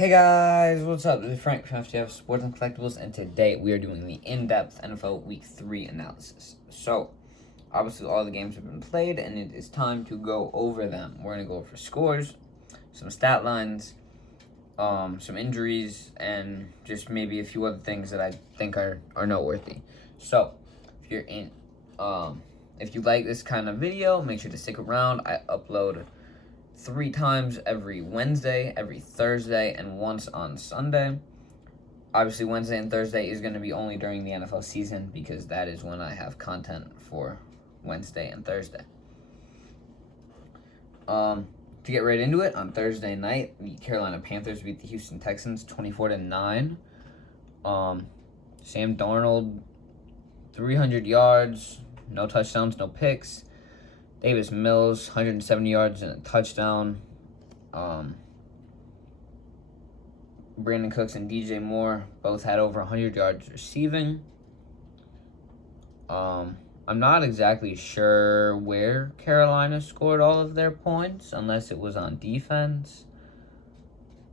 Hey guys, what's up? This is Frank from FTF Sports and Collectibles, and today we are doing the in-depth NFL Week 3 analysis. So, obviously all the games have been played, and it is time to go over them. We're going to go over scores, some stat lines, some injuries, and just maybe a few other things that I think are noteworthy. So, if you're in, if you like this kind of video, make sure to stick around. I upload 3 times every Wednesday, every Thursday, and once on Sunday. Obviously, Wednesday and Thursday is going to be only during the NFL season because that is when I have content for Wednesday and Thursday. To get right into it, on Thursday night, the Carolina Panthers beat the Houston Texans 24-9. Sam Darnold, 300 yards, no touchdowns, no picks. Davis Mills, 170 yards and a touchdown. Brandon Cooks and DJ Moore both had over 100 yards receiving. I'm not exactly sure where Carolina scored all of their points, unless it was on defense,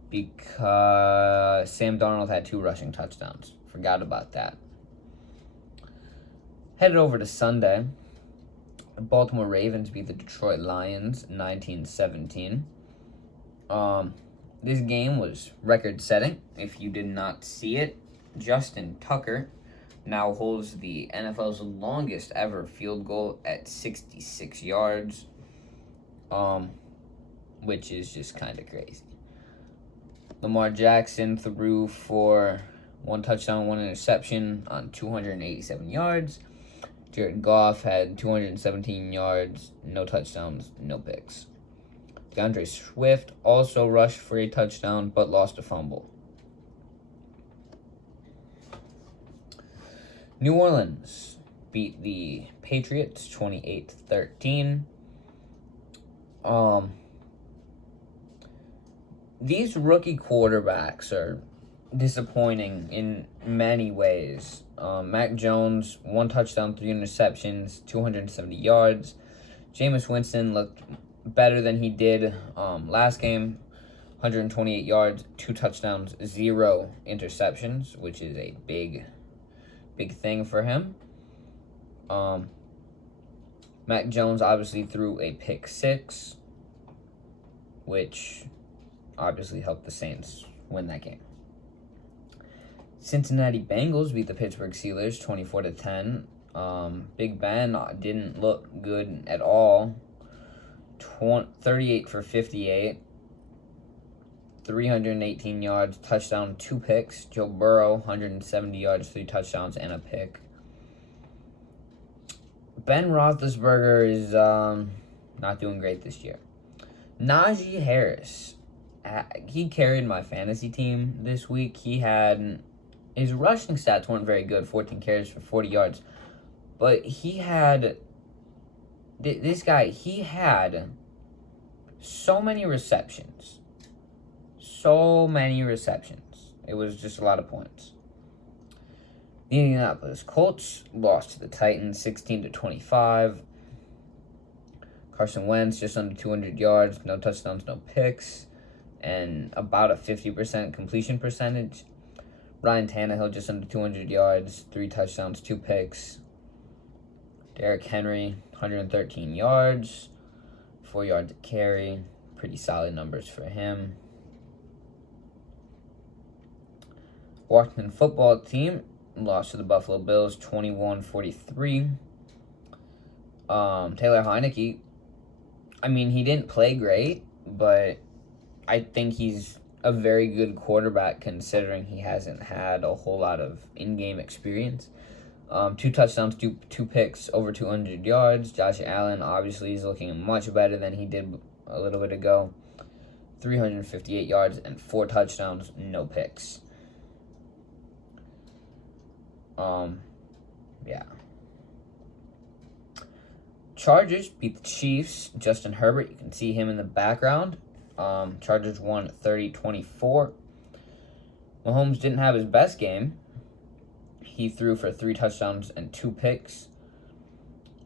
because Sam Darnold had 2 rushing touchdowns. Forgot about that. Headed over to Sunday. The Baltimore Ravens beat the Detroit Lions 19-17. This game was record-setting. If you did not see it, Justin Tucker now holds the NFL's longest ever field goal at 66 yards, which is just kind of crazy. Lamar Jackson threw for 1 touchdown, 1 interception on 287 yards. Jared Goff had 217 yards, no touchdowns, no picks. DeAndre Swift also rushed for a touchdown, but lost a fumble. New Orleans beat the Patriots 28-13. These rookie quarterbacks are disappointing in many ways. Mac Jones, 1 touchdown, 3 interceptions, 270 yards. Jameis Winston looked better than he did last game. 128 yards, 2 touchdowns, 0 interceptions, which is a big thing for him. Mac Jones obviously threw a pick 6, which obviously helped the Saints win that game. Cincinnati Bengals beat the Pittsburgh Steelers 24-10. Big Ben didn't look good at all. 38 for 58. 318 yards, touchdown, 2 picks. Joe Burrow, 170 yards, 3 touchdowns, and a pick. Ben Roethlisberger is not doing great this year. Najee Harris, he carried my fantasy team this week. His rushing stats weren't very good, 14 carries for 40 yards. But he had so many receptions. It was just a lot of points. The Indianapolis Colts lost to the Titans 16-25. Carson Wentz just under 200 yards, no touchdowns, no picks, and about a 50% completion percentage. Ryan Tannehill just under 200 yards, 3 touchdowns, 2 picks. Derrick Henry, 113 yards, 4 yards a carry. Pretty solid numbers for him. Washington football team lost to the Buffalo Bills 21-43. Taylor Heineke, he didn't play great, but I think he's a very good quarterback considering he hasn't had a whole lot of in-game experience. 2 touchdowns, 2 picks, over 200 yards. Josh Allen obviously is looking much better than he did a little bit ago. 358 yards and 4 touchdowns, no picks. Chargers beat the Chiefs. Justin Herbert, you can see him in the background. Chargers won 30-24. Mahomes didn't have his best game. He threw for 3 touchdowns and 2 picks,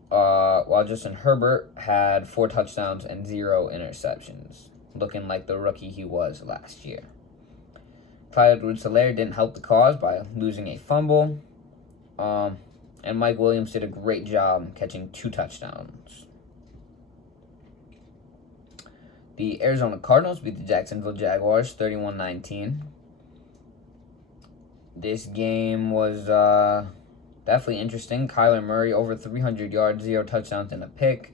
while Justin Herbert had 4 touchdowns and 0 interceptions, looking like the rookie he was last year. Clyde Edwards-Helaire didn't help the cause by losing a fumble. And Mike Williams did a great job catching 2 touchdowns. The Arizona Cardinals beat the Jacksonville Jaguars 31-19. This game was definitely interesting. Kyler Murray over 300 yards, 0 touchdowns, and a pick.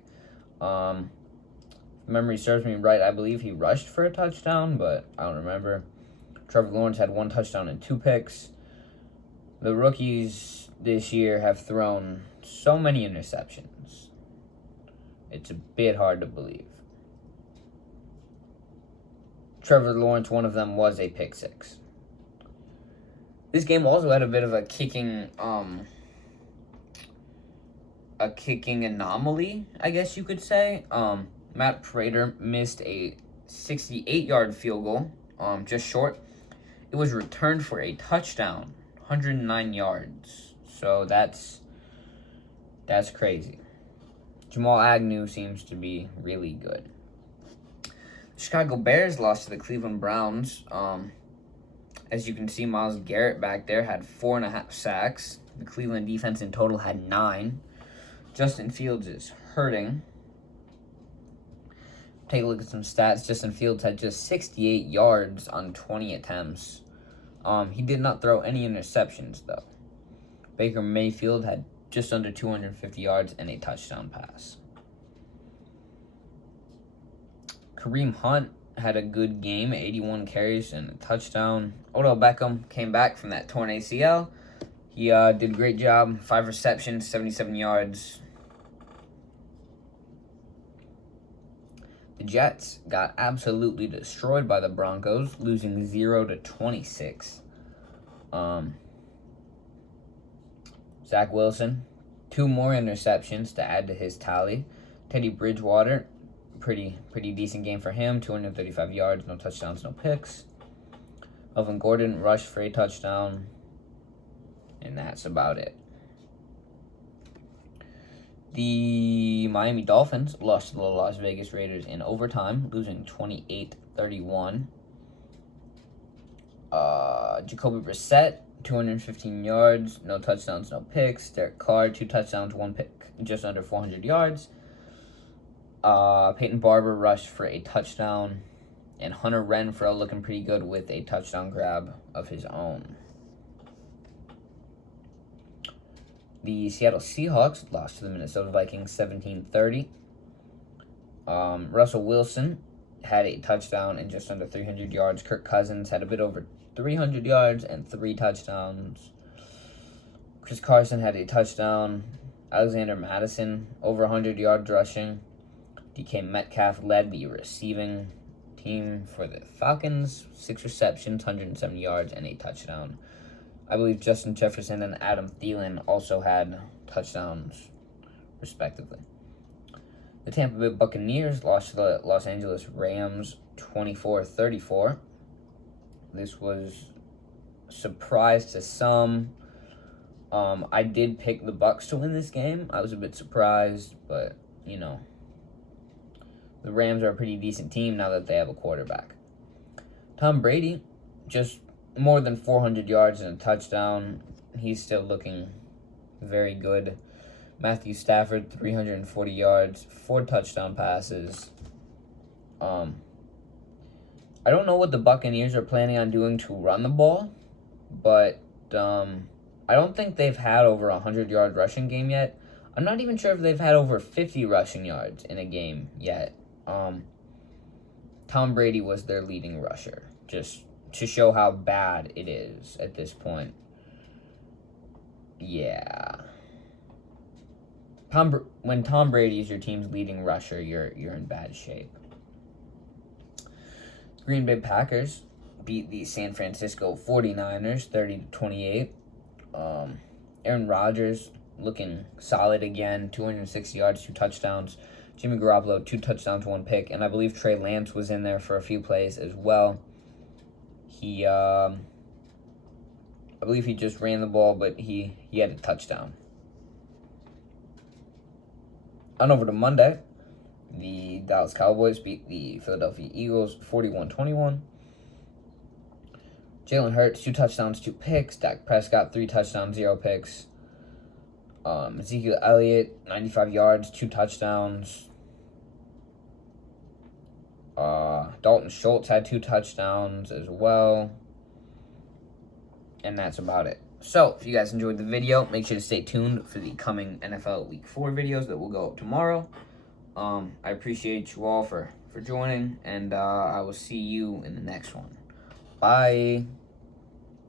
Memory serves me right, I believe he rushed for a touchdown, but I don't remember. Trevor Lawrence had 1 touchdown and 2 picks. The rookies this year have thrown so many interceptions. It's a bit hard to believe. Trevor Lawrence, one of them was a pick 6. This game also had a bit of a kicking anomaly, I guess you could say. Matt Prater missed a 68-yard field goal, just short. It was returned for a touchdown, 109 yards. So that's crazy. Jamal Agnew seems to be really good. The Chicago Bears lost to the Cleveland Browns. As you can see, Myles Garrett back there had 4.5 sacks. The Cleveland defense in total had 9. Justin Fields is hurting. Take a look at some stats. Justin Fields had just 68 yards on 20 attempts. He did not throw any interceptions, though. Baker Mayfield had just under 250 yards and a touchdown pass. Kareem Hunt had a good game, 81 carries and a touchdown. Odell Beckham came back from that torn ACL. He did a great job, 5 receptions, 77 yards. The Jets got absolutely destroyed by the Broncos, losing 0-26. Zach Wilson, 2 more interceptions to add to his tally. Teddy Bridgewater, pretty decent game for him, 235 yards, no touchdowns, no picks. Melvin Gordon rushed for a touchdown, and that's about it. The Miami Dolphins lost to the Las Vegas Raiders in overtime, losing 28-31. Jacoby Brissett, 215 yards, no touchdowns, no picks. Derek Carr, 2 touchdowns, 1 pick, just under 400 yards. Peyton Barber rushed for a touchdown, and Hunter Renfrow looking pretty good with a touchdown grab of his own. The Seattle Seahawks lost to the Minnesota Vikings 17-30. Russell Wilson had a touchdown and just under 300 yards. Kirk Cousins had a bit over 300 yards and 3 touchdowns. Chris Carson had a touchdown. Alexander Madison over 100 yards rushing. DK Metcalf led the receiving team for the Falcons. 6 receptions, 170 yards, and a touchdown. I believe Justin Jefferson and Adam Thielen also had touchdowns, respectively. The Tampa Bay Buccaneers lost to the Los Angeles Rams 24-34. This was a surprise to some. I did pick the Bucs to win this game. I was a bit surprised, but, you know, the Rams are a pretty decent team now that they have a quarterback. Tom Brady, just more than 400 yards and a touchdown. He's still looking very good. Matthew Stafford, 340 yards, 4 touchdown passes. I don't know what the Buccaneers are planning on doing to run the ball, but I don't think they've had over a 100-yard rushing game yet. I'm not even sure if they've had over 50 rushing yards in a game yet. Tom Brady was their leading rusher, just to show how bad it is at this point. Yeah. When Tom Brady is your team's leading rusher, you're in bad shape. Green Bay Packers beat the San Francisco 49ers 30-28. Aaron Rodgers looking solid again, 260 yards, 2 touchdowns. Jimmy Garoppolo, 2 touchdowns, 1 pick, and I believe Trey Lance was in there for a few plays as well. I believe he just ran the ball, but he had a touchdown. On over to Monday, the Dallas Cowboys beat the Philadelphia Eagles 41-21. Jalen Hurts, 2 touchdowns, 2 picks. Dak Prescott, 3 touchdowns, 0 picks. Ezekiel Elliott, 95 yards, 2 touchdowns. Dalton Schultz had 2 touchdowns as well. And that's about it. So, if you guys enjoyed the video, make sure to stay tuned for the coming NFL Week 4 videos that will go up tomorrow. I appreciate you all for joining, and I will see you in the next one. Bye.